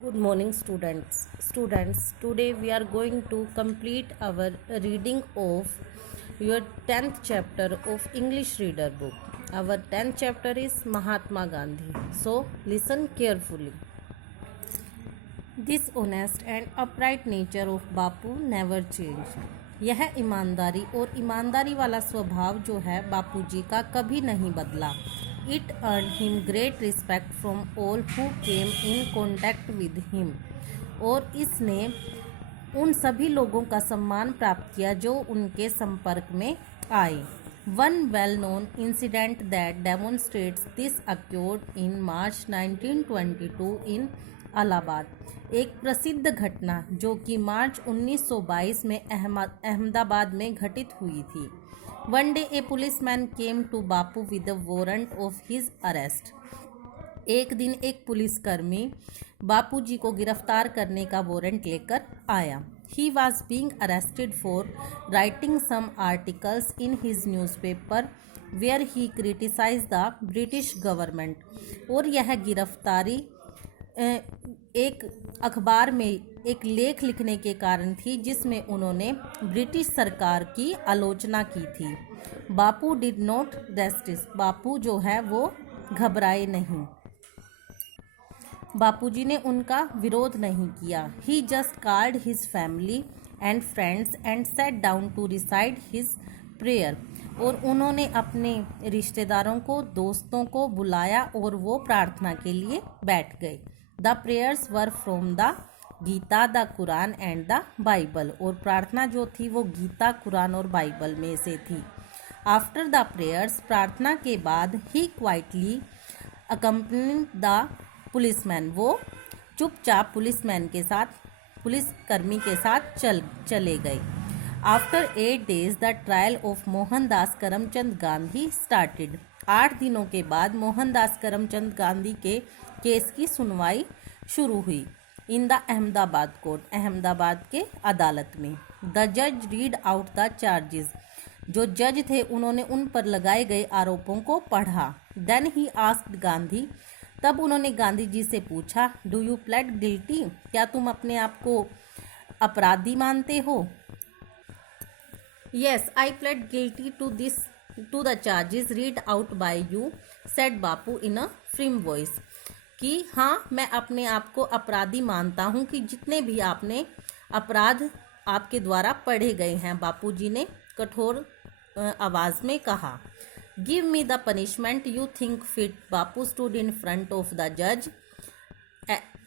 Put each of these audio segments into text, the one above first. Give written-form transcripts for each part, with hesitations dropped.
Good morning, students, today we are going to complete our reading of your 10th chapter of English reader book. Our 10th chapter is Mahatma Gandhi. So listen carefully. This honest and upright nature of Bapu never changed. यह ईमानदारी और ईमानदारी वाला स्वभाव जो है बापू जी का कभी नहीं बदला. It earned him great respect from all who came in contact with him. और इसने उन सभी लोगों का सम्मान प्राप्त किया जो उनके संपर्क में आए. One well-known incident that demonstrates this occurred in March 1922 in Allahabad. एक प्रसिद्ध घटना जो कि मार्च 1922 में अहमदाबाद में घटित हुई थी. One day a policeman came to Bapu with a warrant of his arrest. एक दिन एक पुलिसकर्मी बापू जी को गिरफ्तार करने का वारंट लेकर आया. He was being arrested for writing some articles in his newspaper where he criticized the British government. और यह गिरफ्तारी एक अखबार में एक लेख लिखने के कारण थी जिसमें उन्होंने ब्रिटिश सरकार की आलोचना की थी. बापू डिड नॉट रेजिस्ट. बापू जो है वो घबराए नहीं. बापूजी ने उनका विरोध नहीं किया. He just called his family and friends and set down to recite his prayer. और उन्होंने अपने रिश्तेदारों को दोस्तों को बुलाया और वो प्रार्थना के लिए बैठ गए. The prayers were from the Gita, the Quran and the Bible. और प्रार्थना जो थी वो गीता, कुरान और बाइबल में से थी. आफ्टर द प्रेयर्स, प्रार्थना के बाद, ही क्वाइटली अकम्पनीड द पुलिसमैन. वो चुपचाप पुलिसकर्मी के साथ चले गए. After 8 days the trial of Mohandas Karamchand Gandhi started. 8 दिनों के बाद मोहनदास करमचंद गांधी के केस की सुनवाई शुरू हुई. In the Ahmedabad court. Ahmedabad के अदालत में. द जज रीड आउट द चार्जेस. जो जज थे उन्होंने उन पर लगाए गए आरोपों को पढ़ा. Then he asked Gandhi. तब उन्होंने गांधी जी से पूछा, डू यू प्लेड गिल्टी. क्या तुम अपने आप को अपराधी मानते हो. Yes, I plead guilty to the charges read out by you, said Bapu in a firm voice. कि हाँ, मैं अपने आप को अपराधी मानता हूँ कि जितने भी आपने अपराध आपके द्वारा पढ़े गए हैं. बापूजी ने कठोर आवाज में कहा. Give me the punishment you think fit. Bapu stood in front of the जज,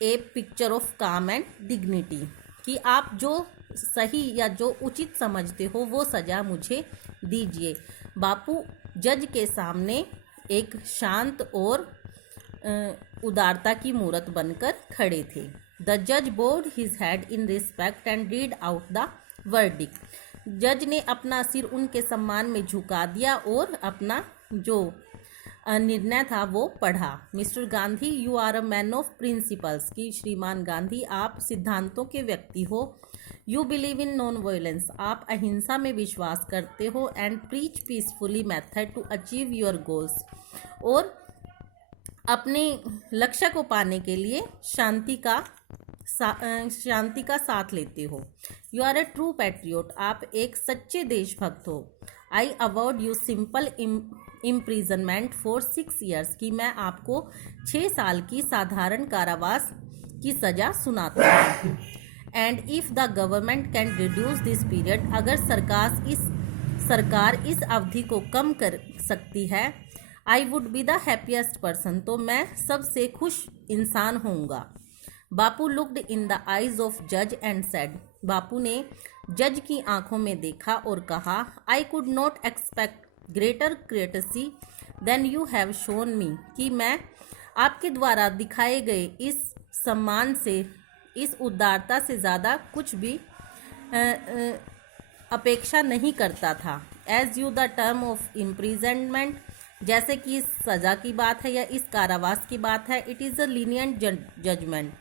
ए पिक्चर ऑफ काम एंड डिग्निटी. कि आप जो सही या जो उचित समझते हो वो सजा मुझे दीजिए. बापू जज के सामने एक शांत और उदारता की मूरत बनकर खड़े थे. द जज board his head in respect and read out the verdict. जज ने अपना सिर उनके सम्मान में झुका दिया और अपना जो निर्णय था वो पढ़ा. Mr Gandhi, you are a man of principles. की श्रीमान गांधी, आप सिद्धांतों के व्यक्ति हो. You believe in non violence. आप अहिंसा में विश्वास करते हो. And preach peacefully method to achieve your goals. और अपने लक्ष्य को पाने के लिए शांति का साथ लेते हो. You are a true patriot. आप एक सच्चे देशभक्त हो. I award you simple imprisonment for 6 years. कि मैं आपको 6 साल की साधारण कारावास की सजा सुनाता हूँ. And if the government can reduce this period. अगर सरकार इस अवधि को कम कर सकती है, I would be the happiest person. तो मैं सबसे खुश इंसान होऊंगा. Bapu looked in the eyes of जज एंड सेड. बापू ने जज की आंखों में देखा और कहा, I could not expect greater courtesy than you have shown me. कि मैं आपके द्वारा दिखाए गए इस सम्मान से, इस उदारता से ज़्यादा कुछ भी अपेक्षा नहीं करता था. As you the term of imprisonment. जैसे कि इस सज़ा की बात है या इस कारावास की बात है. It is a lenient judgement.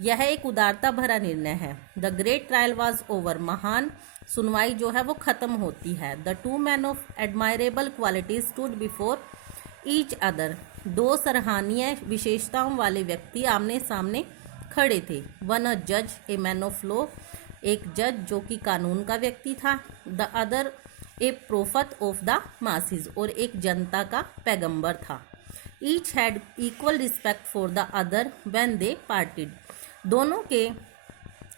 यह एक उदारता भरा निर्णय है. The great trial was over. महान सुनवाई जो है वो ख़त्म होती है. The two man of admirable qualities stood before each other. 2 सराहनीय विशेषताओं वाले व्यक्ति आमने सामने खड़े थे। वन अ जज ए मैन ऑफ लॉ, एक जज जो कि कानून का व्यक्ति था। The other a prophet of the masses, और एक जनता का पैगंबर था। Each had equal respect for the other when they parted, दोनों के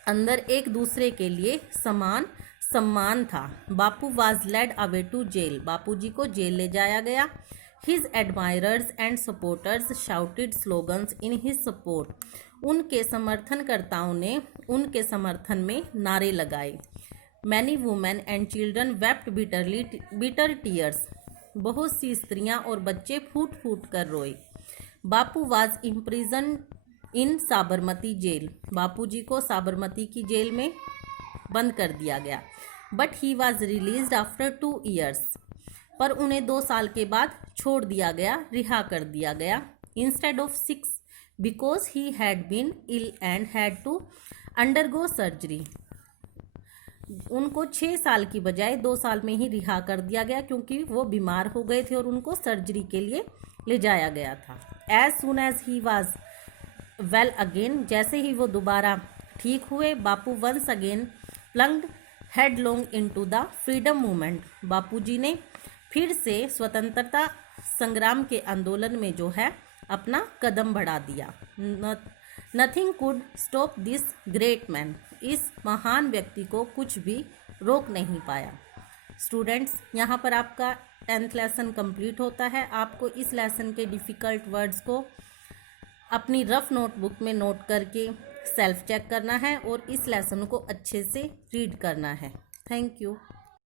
अंदर एक दूसरे के लिए समान सम्मान था। Bapu was led away to jail, Bapu ji को जेल ले जाया गया। His admirers and supporters shouted slogans in his support, उनके समर्थनकर्ताओं ने उनके समर्थन में नारे लगाए। Many women and children wept bitter tears, बहुत सी स्त्रियां और बच्चे फूट फूट कर रोए। Bapu was imprison in Sabarmati jail, Bapu ji को साबरमती की जेल में बंद कर दिया गया। But he was release after 2 years, पर उन्हें 2 साल के बाद छोड़ दिया गया, रिहा कर दिया गया। Instead of 6, because he had been ill and had to undergo surgery, उनको 6 साल की बजाय 2 साल में ही रिहा कर दिया गया, क्योंकि वो बीमार हो गए थे और उनको सर्जरी के लिए ले जाया गया था। As soon as he was well again, जैसे ही वो दोबारा ठीक हुए, Bapu once again plunged headlong into the freedom movement, Bapu ji ने फिर से स्वतंत्रता संग्राम के आंदोलन में जो है अपना कदम बढ़ा दिया। Nothing could stop this great man, इस महान व्यक्ति को कुछ भी रोक नहीं पाया। स्टूडेंट्स, यहाँ पर आपका 10th लेसन कंप्लीट होता है। आपको इस लेसन के डिफ़िकल्ट वर्ड्स को अपनी रफ नोटबुक में नोट करके सेल्फ चेक करना है और इस लेसन को अच्छे से रीड करना है। Thank you.